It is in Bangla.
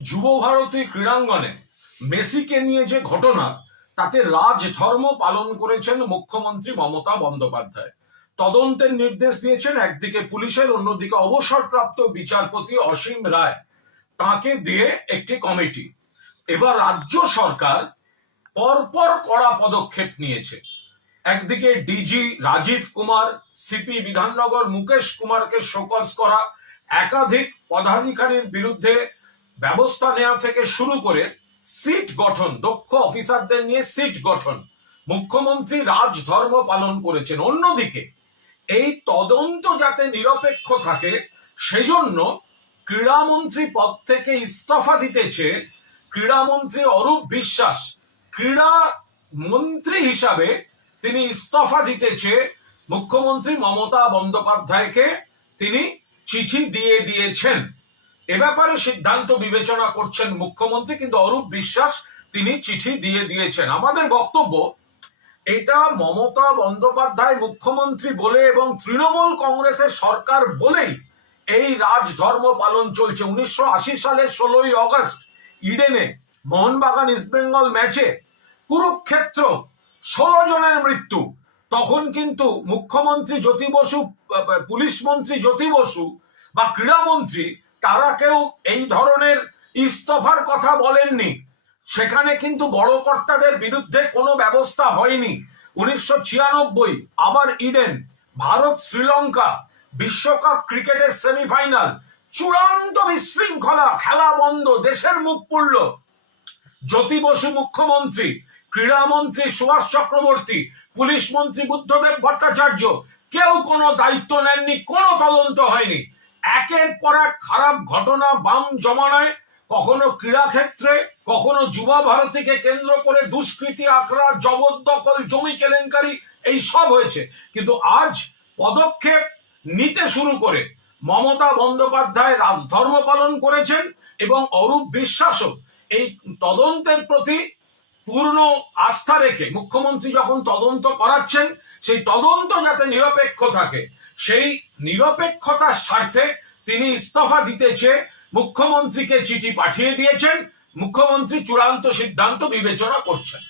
যুব ভারতী ক্রীড়াঙ্গনে মেসিকে নিয়ে যে ঘটনা, তাতে রাজধর্ম পালন করেছেন মুখ্যমন্ত্রী মমতা বন্দ্যোপাধ্যায়। তদন্তের নির্দেশ দিয়েছেন একদিকে পুলিশের, অন্যদিকে অবসরপ্রাপ্ত বিচারপতি অসীম রায়, তাকে দিয়ে একটি কমিটি। এবার রাজ্য সরকার পরপর কড়া পদক্ষেপ নিয়েছে। একদিকে ডিজি রাজীব কুমার, সিপি বিধাননগর মুকেশ কুমারকে শোকজ করা, একাধিক পদাধিকারীর বিরুদ্ধে ব্যবস্থা নেওয়া থেকে শুরু করে সিট গঠন, দক্ষ অফিসারদের নিয়ে সিট গঠন, মুখ্যমন্ত্রী রাজধর্ম পালন করেছেন। অন্যদিকে এই তদন্ত যাতে নিরপেক্ষ থাকে সেজন্য ক্রীড়ামন্ত্রী পদ থেকে ইস্তফা দিতেছে ক্রীড়ামন্ত্রী অরূপ বিশ্বাস। ক্রীড়া মন্ত্রী হিসাবে তিনি ইস্তফা দিতেছে মুখ্যমন্ত্রী মমতা বন্দ্যোপাধ্যায়কে তিনি চিঠি দিয়ে দিয়েছেন। এ ব্যাপারে সিদ্ধান্ত বিবেচনা করছেন মুখ্যমন্ত্রী, কিন্তু অরূপ বিশ্বাস তিনি চিঠি দিয়ে দিয়েছেন। আমাদের বক্তব্য, এটা মমতা বন্দ্যোপাধ্যায় মুখ্যমন্ত্রী বলে এবং তৃণমূল কংগ্রেসের সরকার বলেই এই রাজধর্ম পালন চলছে। 1980 সালের 16ই অগস্ট ইডেনে মোহনবাগান ইস্টবেঙ্গল ম্যাচে কুরুক্ষেত্র 16 জনের মৃত্যু। তখন কিন্তু মুখ্যমন্ত্রী জ্যোতি বসু, পুলিশ মন্ত্রী জ্যোতি বসু বা ক্রীড়ামন্ত্রী, তারা কেউ এই ধরনের ইস্তফার কথা বলেননি। সেখানে কিন্তু বড় কর্তাদের বিরুদ্ধে কোনো ব্যবস্থা হয়নি। 1996 আবার ইডেন, ভারত শ্রীলঙ্কা বিশ্বকাপ ক্রিকেটের সেমিফাইনাল, চূড়ান্ত বিশৃঙ্খলা, খেলা বন্ধ, দেশের মুখ পুড়ল। জ্যোতি বসু মুখ্যমন্ত্রী, ক্রীড়ামন্ত্রী সুভাষ চক্রবর্তী, পুলিশ মন্ত্রী বুদ্ধদেব ভট্টাচার্য কেউ কোনো দায়িত্ব নেননি, কোনো তদন্ত হয়নি। একের পর এক খারাপ ঘটনা বাম জমানায়, কখনো ক্রীড়াক্ষেত্রে, কখনো যুবা ভারতীকে কেন্দ্র করে দুষ্কৃতি, আখড়া, জবরদখল, জমি কেলেঙ্কারি, এই সব হয়েছে। কিন্তু আজ পদক্ষেপ নিতে শুরু করে মমতা বন্দ্যোপাধ্যায় রাজধর্ম পালন করেছেন এবং অরূপ বিশ্বাসও এই তদন্তের প্রতি পূর্ণ আস্থা রেখে মুখ্যমন্ত্রী যখন তদন্ত করাচ্ছেন, সেই তদন্ত যাতে নিরপেক্ষ থাকে, সেই নিরপেক্ষতার স্বার্থে তিনি ইস্তফা দিতেছে মুখ্যমন্ত্রীকে চিঠি পাঠিয়ে দিয়েছেন। মুখ্যমন্ত্রী চূড়ান্ত সিদ্ধান্ত বিবেচনা করছেন।